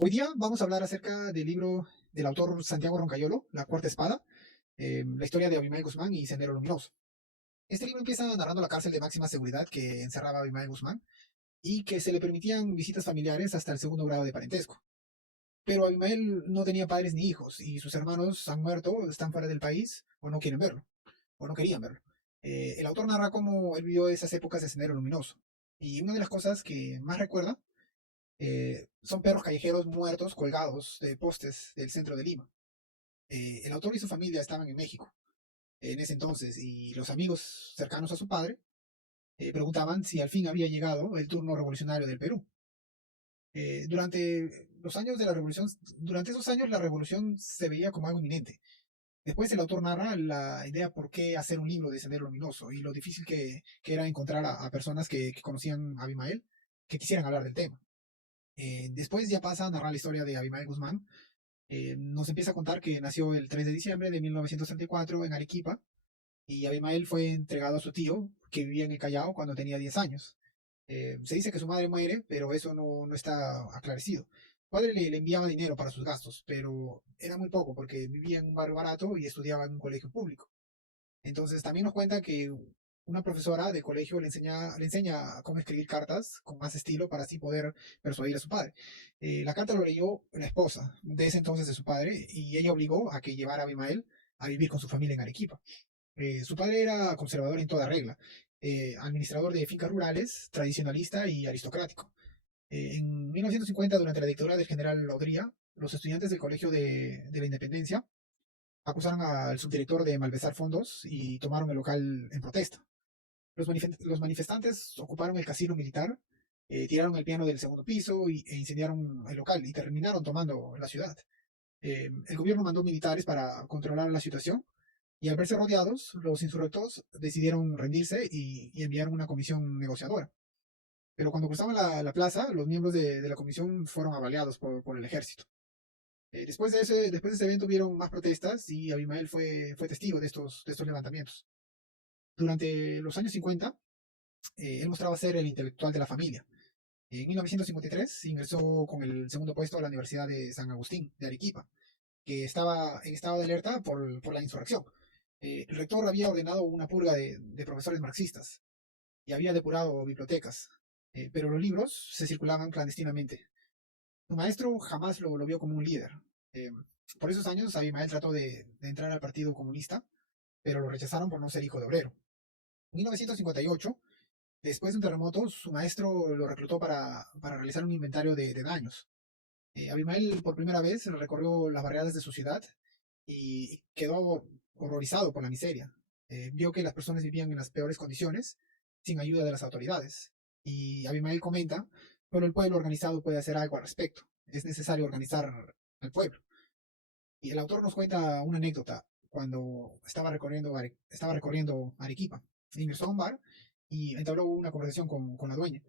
Hoy día vamos a hablar acerca del libro del autor Santiago Roncayolo, La Cuarta Espada, la historia de Abimael Guzmán y Sendero Luminoso. Este libro empieza narrando la cárcel de máxima seguridad que encerraba a Abimael Guzmán y que se le permitían visitas familiares hasta el segundo grado de parentesco. Pero Abimael no tenía padres ni hijos y sus hermanos han muerto, están fuera del país o no quieren verlo, o no querían verlo. El autor narra cómo él vivió esas épocas de Sendero Luminoso. Y una de las cosas que más recuerda son perros callejeros muertos colgados de postes del centro de Lima. El autor y su familia estaban en México en ese entonces y los amigos cercanos a su padre preguntaban si al fin había llegado el turno revolucionario del Perú. Durante los años de la revolución, durante esos años la revolución se veía como algo inminente. Después el autor narra la idea por qué hacer un libro de Sendero Luminoso y lo difícil que era encontrar a personas que conocían a Abimael que quisieran hablar del tema. Después ya pasa a narrar la historia de Abimael Guzmán. Nos empieza a contar que nació el 3 de diciembre de 1934 en Arequipa y Abimael fue entregado a su tío, que vivía en el Callao cuando tenía 10 años. Se dice que su madre muere, pero eso no está aclarecido. Su padre le enviaba dinero para sus gastos, pero era muy poco porque vivía en un barrio barato y estudiaba en un colegio público. Entonces también nos cuenta que una profesora de colegio le enseña cómo escribir cartas con más estilo para así poder persuadir a su padre. La carta lo leyó la esposa de ese entonces de su padre y ella obligó a que llevara a Abimael a vivir con su familia en Arequipa. Su padre era conservador en toda regla, administrador de fincas rurales, tradicionalista y aristocrático. En 1950, durante la dictadura del general Odría, los estudiantes del Colegio de la Independencia acusaron al subdirector de malversar fondos y tomaron el local en protesta. Los manifestantes ocuparon el casino militar, tiraron el piano del segundo piso e incendiaron el local y terminaron tomando la ciudad. El gobierno mandó militares para controlar la situación y al verse rodeados, los insurrectos decidieron rendirse y enviaron una comisión negociadora. Pero cuando cruzaban la plaza, los miembros de la comisión fueron avaliados por el ejército. Después de ese evento hubieron más protestas y Abimael fue testigo de estos levantamientos. Durante los años 50, él mostraba ser el intelectual de la familia. En 1953 ingresó con el segundo puesto a la Universidad de San Agustín, de Arequipa, que estaba en estado de alerta por la insurrección. El rector había ordenado una purga de profesores marxistas y había depurado bibliotecas, pero los libros se circulaban clandestinamente. Su maestro jamás lo vio como un líder. Eh, por esos años, Abimael trató de entrar al Partido Comunista, pero lo rechazaron por no ser hijo de obrero. En 1958, después de un terremoto, su maestro lo reclutó para realizar un inventario de daños. Abimael por primera vez recorrió las barriadas de su ciudad y quedó horrorizado por la miseria. Vio que las personas vivían en las peores condiciones, sin ayuda de las autoridades. Y Abimael comenta, solo el pueblo organizado puede hacer algo al respecto. Es necesario organizar al pueblo. Y el autor nos cuenta una anécdota cuando estaba recorriendo Arequipa. Ingresó a un bar y entabló una conversación con la dueña.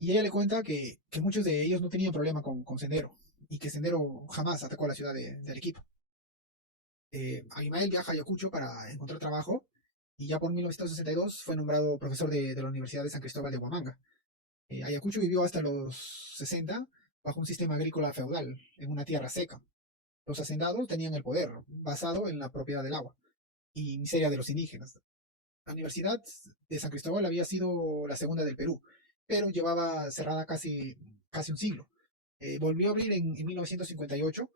Y ella le cuenta que muchos de ellos no tenían problema con Sendero y que Sendero jamás atacó a la ciudad de Arequipa. Abimael viaja a Ayacucho para encontrar trabajo y ya por 1962 fue nombrado profesor de la Universidad de San Cristóbal de Huamanga. Ayacucho vivió hasta los 60 bajo un sistema agrícola feudal en una tierra seca. Los hacendados tenían el poder, basado en la propiedad del agua y miseria de los indígenas. La Universidad de San Cristóbal había sido la segunda del Perú, pero llevaba cerrada casi un siglo. Volvió a abrir en 1958.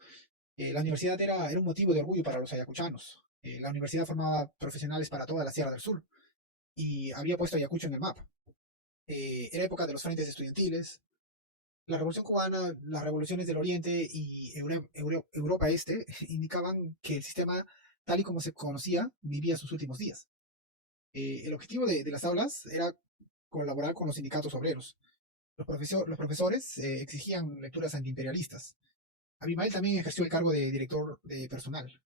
La universidad era un motivo de orgullo para los ayacuchanos. La universidad formaba profesionales para toda la Sierra del Sur y había puesto Ayacucho en el mapa. Era época de los frentes estudiantiles, la Revolución Cubana, las revoluciones del Oriente y Europa Este indicaban que el sistema, tal y como se conocía, vivía sus últimos días. El objetivo de las aulas era colaborar con los sindicatos obreros. Los profesores exigían lecturas antiimperialistas. Abimael también ejerció el cargo de director de personal,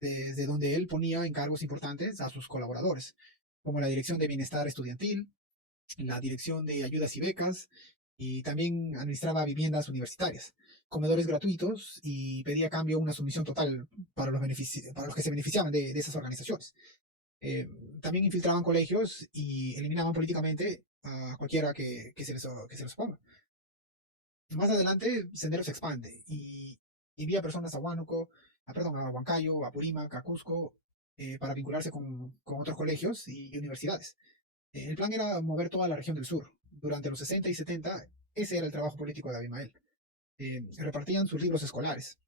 desde donde él ponía encargos importantes a sus colaboradores, como la Dirección de Bienestar Estudiantil, la Dirección de Ayudas y Becas, y también administraba viviendas universitarias, comedores gratuitos y pedía a cambio una sumisión total para los que se beneficiaban de esas organizaciones. Eh, También infiltraban colegios y eliminaban políticamente a cualquiera que se les oponga. Más adelante, Sendero se expande y envía personas a Huánuco, a Huancayo, a Purímac, a Cusco, para vincularse con otros colegios y universidades. El plan era mover toda la región del sur. Durante los 60 y 70, ese era el trabajo político de Abimael. Repartían sus libros escolares.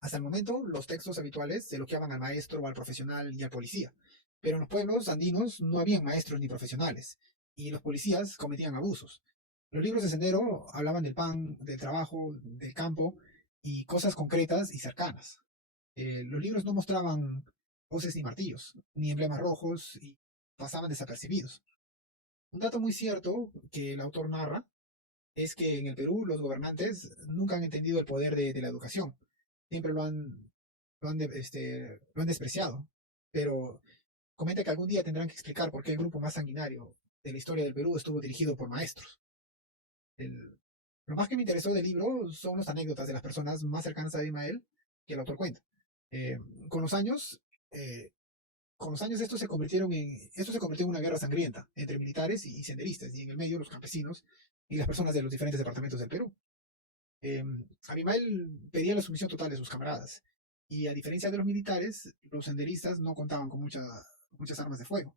Hasta el momento, los textos habituales se elogiaban al maestro, al profesional y al policía. Pero en los pueblos andinos no habían maestros ni profesionales, y los policías cometían abusos. Los libros de Sendero hablaban del pan, del trabajo, del campo y cosas concretas y cercanas. Los libros no mostraban voces ni martillos, ni emblemas rojos, y pasaban desapercibidos. Un dato muy cierto que el autor narra es que en el Perú los gobernantes nunca han entendido el poder de la educación. Siempre lo han despreciado. Pero comenta que algún día tendrán que explicar por qué el grupo más sanguinario de la historia del Perú estuvo dirigido por maestros. El- lo más que me interesó del libro son las anécdotas de las personas más cercanas a Abimael que el autor cuenta. Eh, con los años, eh, con los años esto se convirtió en una guerra sangrienta entre militares y senderistas, y en el medio los campesinos y las personas de los diferentes departamentos del Perú. Abimael pedía la sumisión total de sus camaradas, y a diferencia de los militares, los senderistas no contaban con muchas armas de fuego,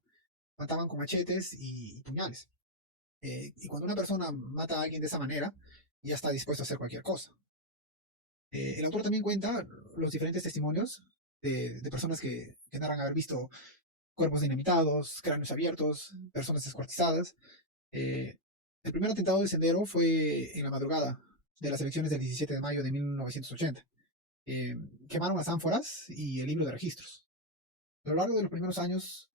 mataban con machetes y puñales. Y cuando una persona mata a alguien de esa manera, ya está dispuesto a hacer cualquier cosa. El autor también cuenta los diferentes testimonios de personas que narran haber visto cuerpos dinamitados, cráneos abiertos, personas descuartizadas. Eh, el primer atentado de Sendero fue en la madrugada de las elecciones del 17 de mayo de 1980. Eh, Quemaron las ánforas y el libro de registros. A lo largo de los primeros años,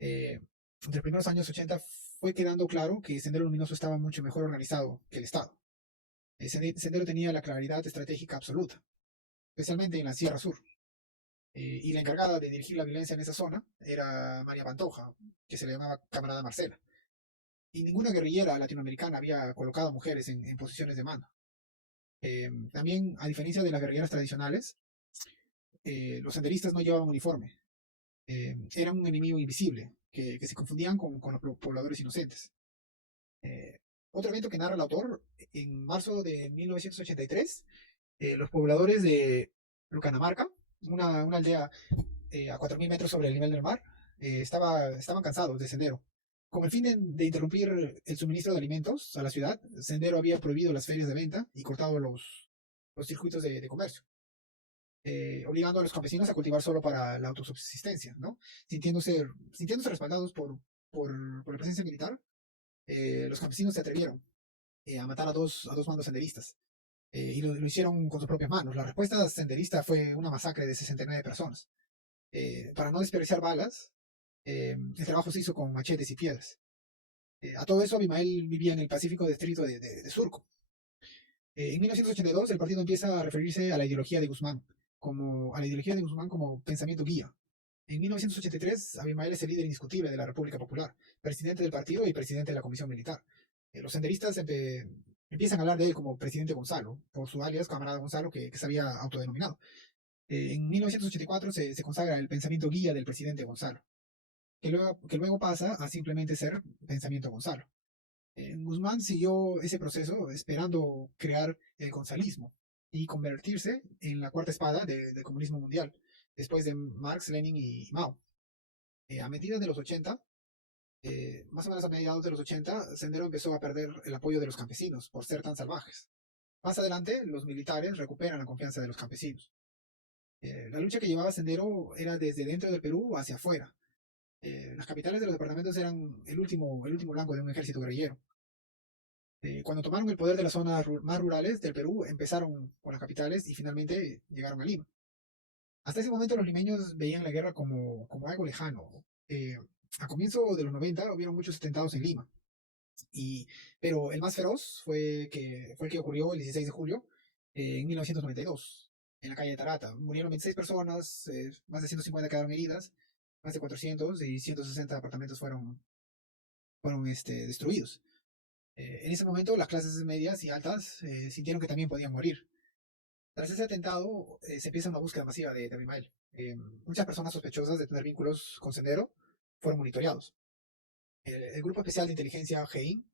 eh, entre los primeros años 80, fue quedando claro que Sendero Luminoso estaba mucho mejor organizado que el Estado. Sendero tenía la claridad estratégica absoluta, especialmente en la Sierra Sur. Y la encargada de dirigir la violencia en esa zona era María Pantoja, que se le llamaba Camarada Marcela. Y ninguna guerrillera latinoamericana había colocado mujeres en posiciones de mando. También, a diferencia de las guerrilleras tradicionales, los senderistas no llevaban uniforme. Eran un enemigo invisible, que se confundían con los pobladores inocentes. Eh, Otro evento que narra el autor: en marzo de 1983, los pobladores de Lucanamarca, una aldea a 4.000 metros sobre el nivel del mar, estaban cansados de Sendero. Con el fin de interrumpir el suministro de alimentos a la ciudad, Sendero había prohibido las ferias de venta y cortado los circuitos de comercio, obligando a los campesinos a cultivar solo para la autosubsistencia, ¿no? Sintiéndose respaldados por la presencia militar, los campesinos se atrevieron a matar a dos bandos senderistas, y lo hicieron con sus propias manos. La respuesta senderista fue una masacre de 69 personas. Para no desperdiciar balas, el trabajo se hizo con machetes y piedras. A todo eso, Abimael vivía en el pacífico distrito de Surco. En 1982, el partido empieza a referirse a la ideología de Guzmán, como pensamiento guía. En 1983, Abimael es el líder indiscutible de la República Popular, presidente del partido y presidente de la Comisión Militar. Los senderistas empiezan a hablar de él como presidente Gonzalo, por su alias camarada Gonzalo, que se había autodenominado. En 1984 se consagra el pensamiento guía del presidente Gonzalo, que luego pasa a simplemente ser pensamiento Gonzalo. Guzmán siguió ese proceso esperando crear el gonzalismo y convertirse en la cuarta espada del comunismo mundial, después de Marx, Lenin y Mao. A medida de los 80, más o menos a mediados de los 80, Sendero empezó a perder el apoyo de los campesinos por ser tan salvajes. Más adelante, los militares recuperan la confianza de los campesinos. La lucha que llevaba Sendero era desde dentro del Perú hacia afuera. Las capitales de los departamentos eran el último blanco de un ejército guerrillero. Cuando tomaron el poder de las zonas más rurales del Perú, empezaron con las capitales y finalmente llegaron a Lima. Hasta ese momento los limeños veían la guerra como algo lejano. A comienzo de los 90 hubieron muchos atentados en Lima, pero el más feroz fue el que ocurrió el 16 de julio en 1992, en la calle de Tarata. Murieron 26 personas, más de 150 quedaron heridas, más de 400 y 160 apartamentos fueron destruidos. En ese momento las clases medias y altas sintieron que también podían morir. Tras ese atentado se empieza una búsqueda masiva de Abimael. Muchas personas sospechosas de tener vínculos con Sendero fueron monitoreados. El Grupo Especial de Inteligencia GEIN,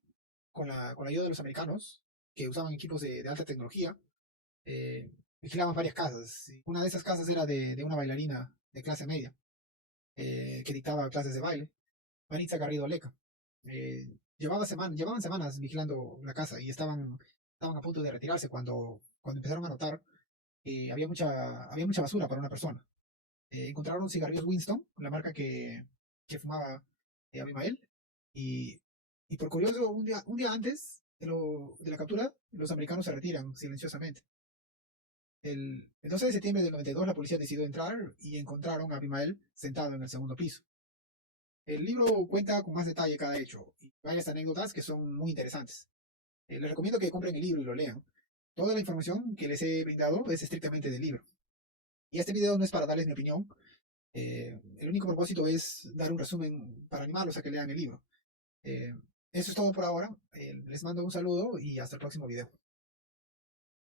con la ayuda de los americanos, que usaban equipos de alta tecnología, vigilaban varias casas. Y una de esas casas era de una bailarina de clase media, que dictaba clases de baile, Maritza Garrido Leca. Llevaban semanas vigilando la casa y estaban a punto de retirarse cuando empezaron a notar que había mucha basura para una persona. Encontraron cigarrillos Winston, la marca que fumaba Abimael, y, y por curioso, un día antes de la captura, los americanos se retiran silenciosamente. El 12 de septiembre del 92 la policía decidió entrar y encontraron a Abimael sentado en el segundo piso. El libro cuenta con más detalle cada hecho y varias anécdotas que son muy interesantes. Les recomiendo que compren el libro y lo lean. Toda la información que les he brindado es estrictamente del libro. Y este video no es para darles mi opinión. El único propósito es dar un resumen para animarlos a que lean el libro. Eso es todo por ahora. Les mando un saludo y hasta el próximo video.